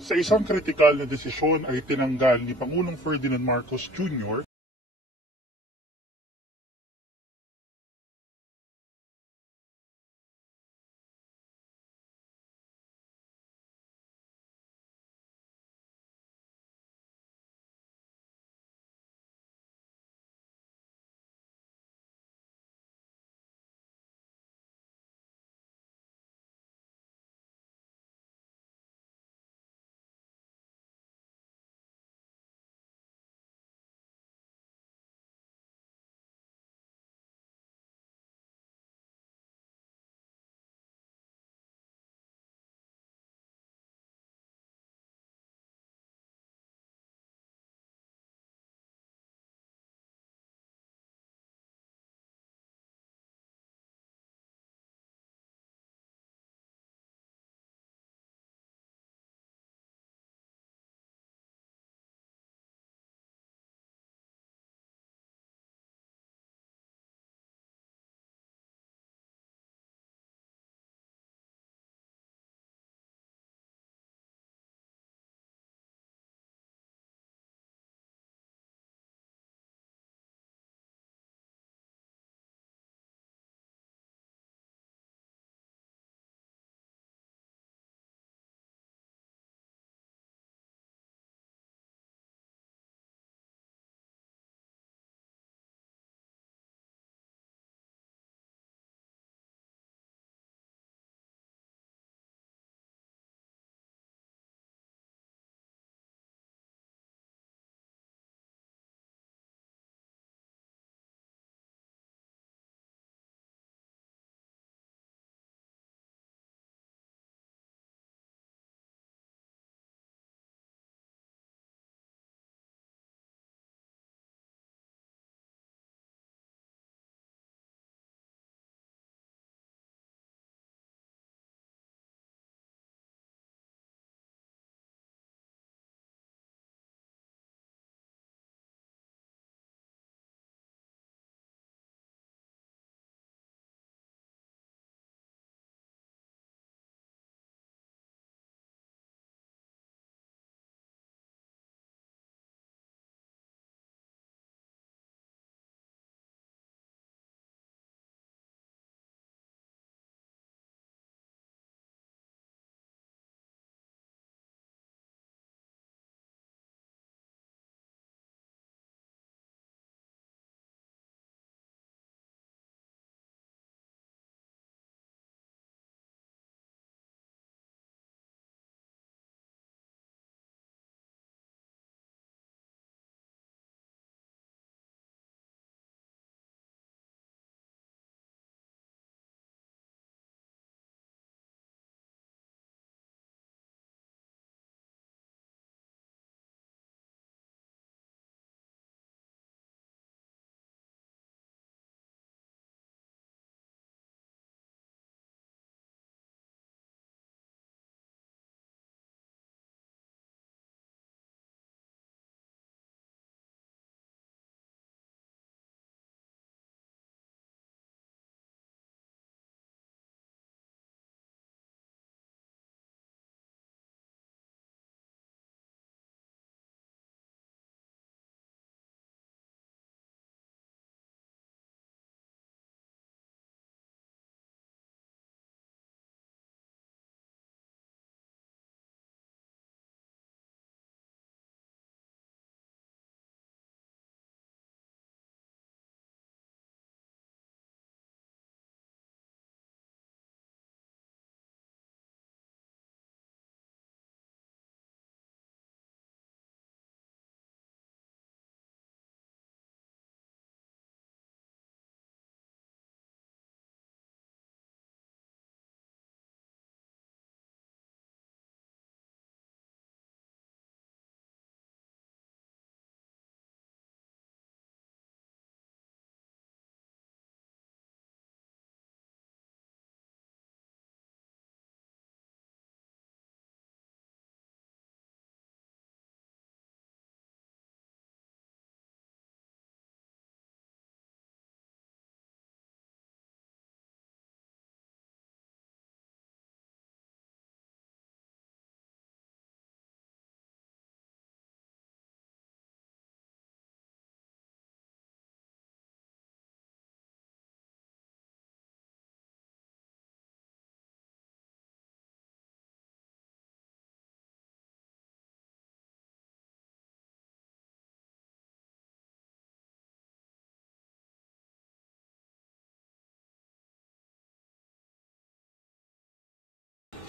Sa isang kritikal na desisyon ay tinanggal ni Pangulong Ferdinand Marcos Jr.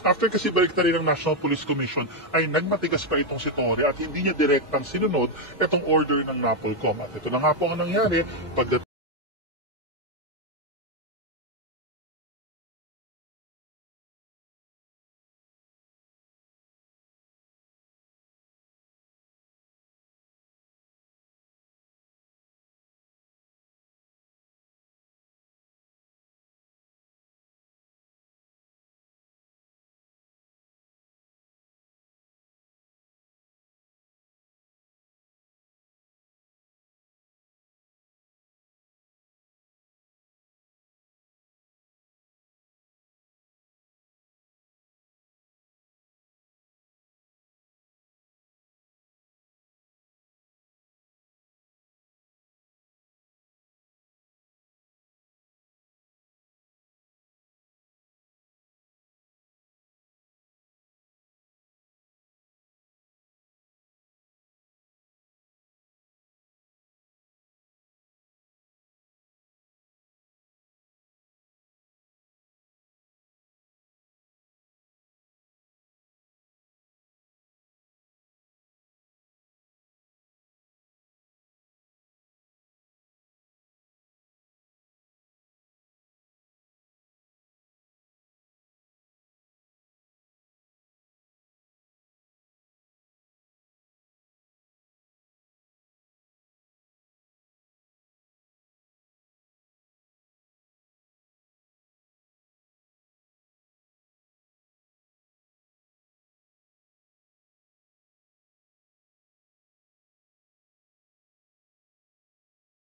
After kasi balik rin ng National Police Commission ay nagmatigas pa itong si Torre at hindi niya direktang sinunod itong order ng NAPOLCOM. At ito na nga po ang nangyari pagdating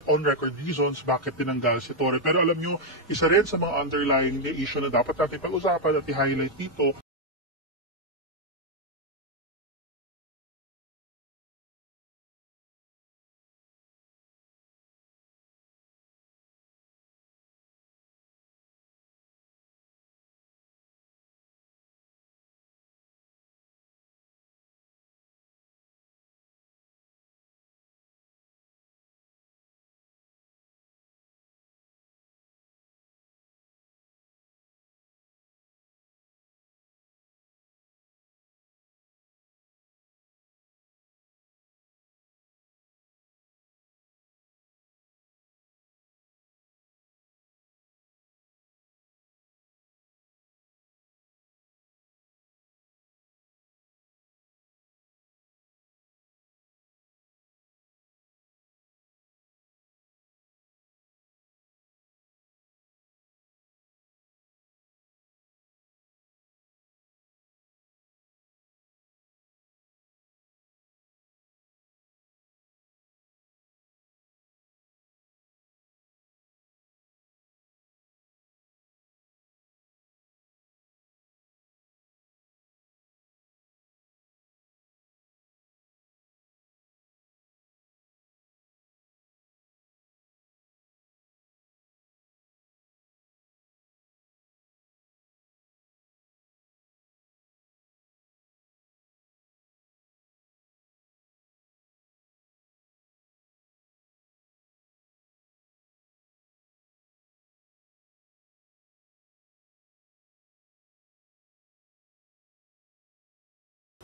on record reasons bakit tinanggal si Torre. Pero alam nyo, isa rin sa mga underlying issue na dapat natin pag-usapan at i-highlight dito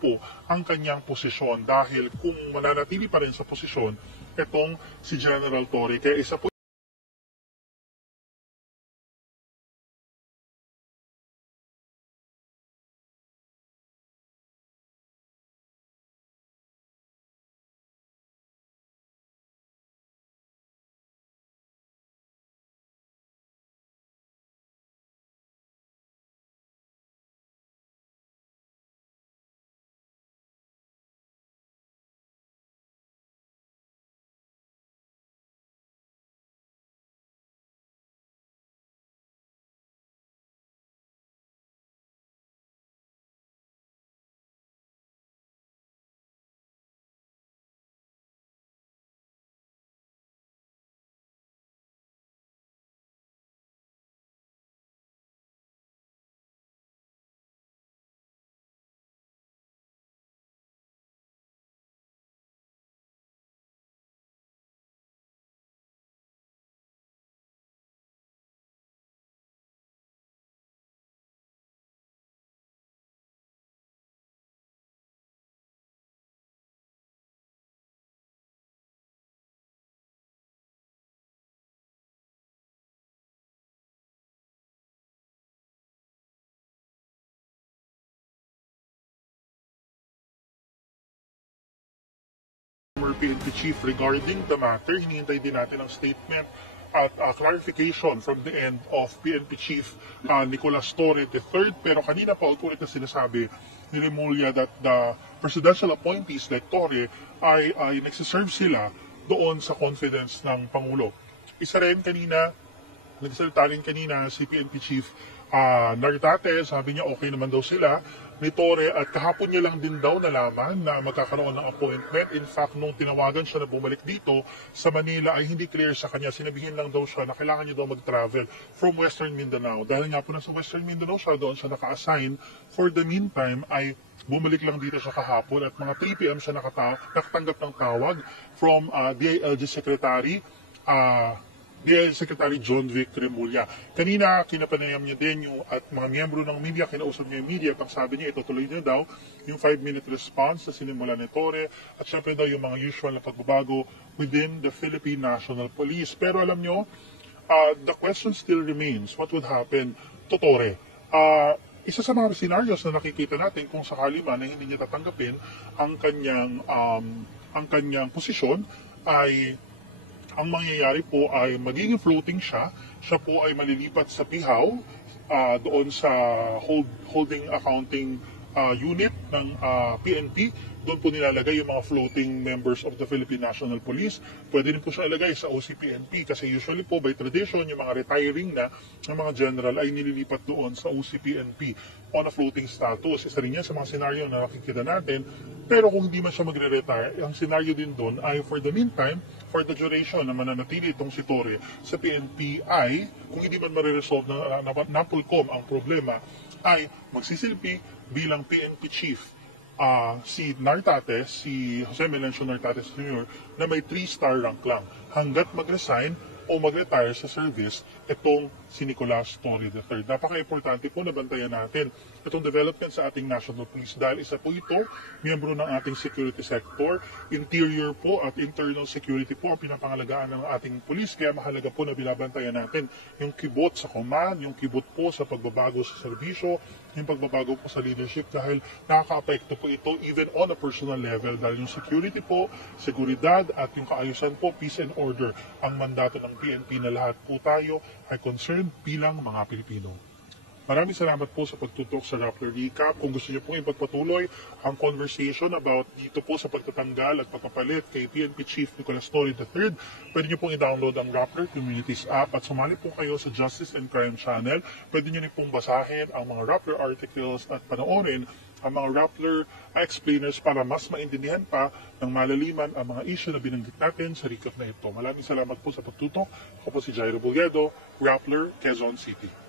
po ang kanyang posisyon dahil kung mananatili pa rin sa posisyon itong si General Torre, kaya isa po former PNP chief regarding the matter. Hinihintay din natin ang statement at clarification from the end of PNP Chief Nicolas Torre III. Pero kanina pa ulit na sinasabi ni Remulla that the presidential appointees like Torre ay nagsiserve sila doon sa confidence ng Pangulo. Isa rin kanina, nagsalita rin kanina si PNP Chief Nartate, sabi niya okay naman daw sila ni Torre at kahapon niya lang din daw nalaman na magkakaroon ng appointment. In fact, nung tinawagan siya na bumalik dito sa Manila ay hindi clear sa kanya. Sinabihin lang daw siya na kailangan niya daw mag-travel from Western Mindanao. Dahil nga po nasa Western Mindanao siya, doon siya naka-assign. For the meantime ay bumalik lang dito siya kahapon at mga 3 p.m. siya nakatanggap ng tawag from DILG Secretary Secretary John Vic Remulla. Kanina, kinapanayam niya din yung at mga miyembro ng media, kinausap niya yung media, pag sabi niya, itutuloy niya daw yung 5-minute response na sinimula ni Torre at syempre daw yung mga usual na pagbabago within the Philippine National Police. Pero alam nyo, the question still remains, what would happen to Torre? Isa sa mga scenarios na nakikita natin kung sakali man na hindi niya tatanggapin ang kanyang posisyon ay ang mangyayari po ay magiging floating siya. Siya po ay malilipat sa pihaw doon sa holding accounting unit ng PNP. Doon po nilalagay yung mga floating members of the Philippine National Police. Pwede rin po siya ilagay sa OCPNP kasi usually po by tradition yung mga retiring na ng mga general ay nililipat doon sa OCPNP on a floating status. Isa rin yan sa mga senaryo na nakikita natin. Pero kung hindi man siya magre-retire, ang senaryo din doon ay for the meantime, for the duration na mananatili itong si Torre sa PNP ay, kung hindi man mariresolve na NAPOLCOM ang problema, ay magsisilbi bilang PNP chief si Nartate, si Jose Melencio Nartate Sr. na may 3-star rank lang hanggat mag-resign o mag-retire sa service itong si Nicolas Torre III. Napaka-importante po na bantayan natin itong development sa ating National Police dahil isa po ito, miyembro ng ating security sector, interior po at internal security po ang pinapangalagaan ng ating police. Kaya mahalaga po na binabantayan natin yung kibot sa command, yung kibot po sa pagbabago sa serbisyo, yung pagbabago po sa leadership dahil nakaka-apekto po ito even on a personal level dahil yung security po, seguridad at yung kaayusan po, peace and order ang mandato ng PNP na lahat po tayo ay concerned bilang mga Pilipino. Maraming salamat po sa pagtutok sa Rappler Recap. Kung gusto niyo pong ipagpatuloy ang conversation about dito po sa pagtatanggal at pagpapalit kay PNP Chief Nicolas Torre III, pwede niyo pong i-download ang Rappler Communities app at sumali po kayo sa Justice and Crime Channel. Pwede niyo rin pong basahin ang mga Rappler articles at panoorin ang mga Rappler explainers para mas maintindihan pa ng malaliman ang mga issue na binanggit natin sa recap na ito. Maraming salamat po sa pagtutok. Ako po si Jairo Bulgedo, Rappler, Quezon City.